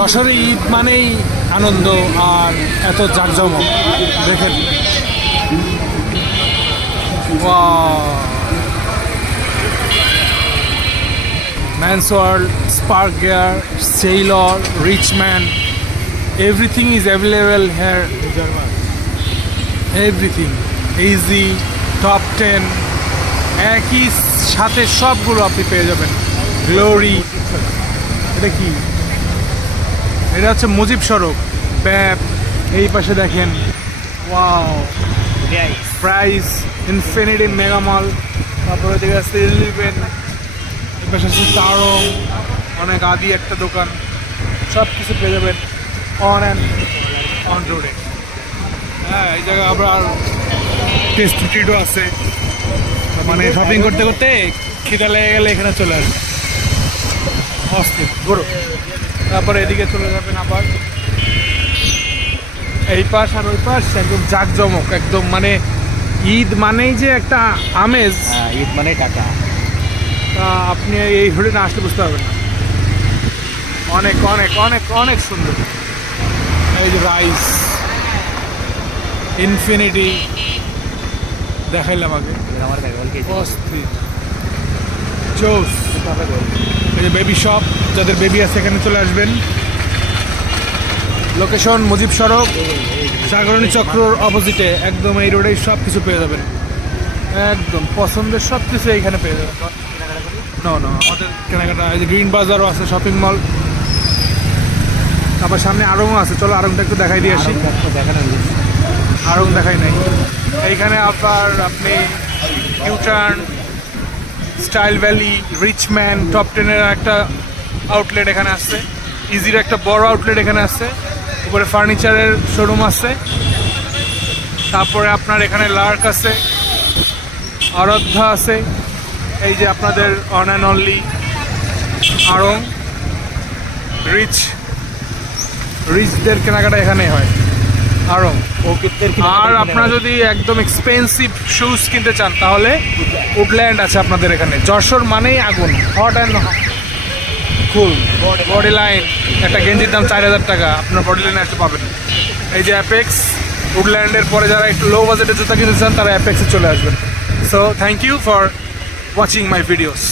যশোরে ঈদ মানেই আনন্দ আর এত জাঁকজমক দেখেন। Man's World, Spark Gear, Sailor, Richman, everything is available here. Everything, Easy, Top 10, একই সাথে সবগুলো আপনি পেয়ে যাবেন। গ্লোরি, এটা কি? এটা হচ্ছে মুজিব সড়ক, ব্যাপ। এই পাশে দেখেন, ওয়াও, প্রাইস, ইনফিনিটি মেগা মল। তারপরে দিকে আসছে ইলেভেন, এই পাশে আছে তারং, অনেক আদি একটা দোকান। সব কিছু পেয়ে যাবেন অন অ্যান্ড অন রোডে। হ্যাঁ, এই জায়গায় আবার টেস্ট ট্রিটও আছে, মানে শপিং করতে করতে খিদা লেগে গেলে এখানে চলে আসবে অস্থির গরু। তারপরে এদিকে চলে যাবেন আবার এই পাশ আর ওই পাশ, একদম জাঁকজমক একদম। মানে ঈদ মানেই যে একটা আমেজ, ঈদ মানে টাকা। তা আপনি এই হোটেলে না আসলে বুঝতে পারবেন না। অনেক অনেক অনেক অনেক সুন্দর। এই যে রাইস, ইনফিনিটি দেখাইলাম আগে, অস্থির জোস। এই যে বেবি শপ, যাদের বেবি আছে এখানে চলে আসবেন। লোকেশন মুজিব সড়ক, জাগরণী চক্রর অপোজিটে, একদম এই রোডে সব কিছু পেয়ে যাবেন। একদম পছন্দের সব কিছু এইখানে পেয়ে যাবেন। না না, আমাদের কেনাকাটা। এই যে গ্রিন বাজারও আছে, শপিং মল। তারপর সামনে আড়ংও আছে, চলো আড়ংটা একটু দেখাই দিয়ে আসি। আড়ং দেখাই নাই। এইখানে আপনার আপনি U turn, style valley, Richman, top 10-এর একটা আউটলেট এখানে আছে, ইজির একটা বড় আউটলেট এখানে আছে, উপরে ফার্নিচারের শোরুম আছে। তারপরে আপনার এখানে লার্ক আছে, আরাধ্যা আছে। এই যে আপনাদের অন অ্যান্ড অনলি আড়ং, রিচদের কেনাকাটা এখানে হয় আড়ং। আর আপনারা যদি একদম এক্সপেন্সিভ শুজ কিনতে চান তাহলে উডল্যান্ড আছে আপনাদের এখানে। যশোর মানেই আগুন, hot and cool. Body line, একটা গেঞ্জির দাম 4000 টাকা, আপনার বডি লাইনে আসতে পাবেন। এই যে অ্যাপেক্স, উডল্যান্ডের পরে যারা একটু লো বাজেটের জুতা কিনতে চান তারা অ্যাপেক্সে চলে আসবেন। So thank you for watching my videos.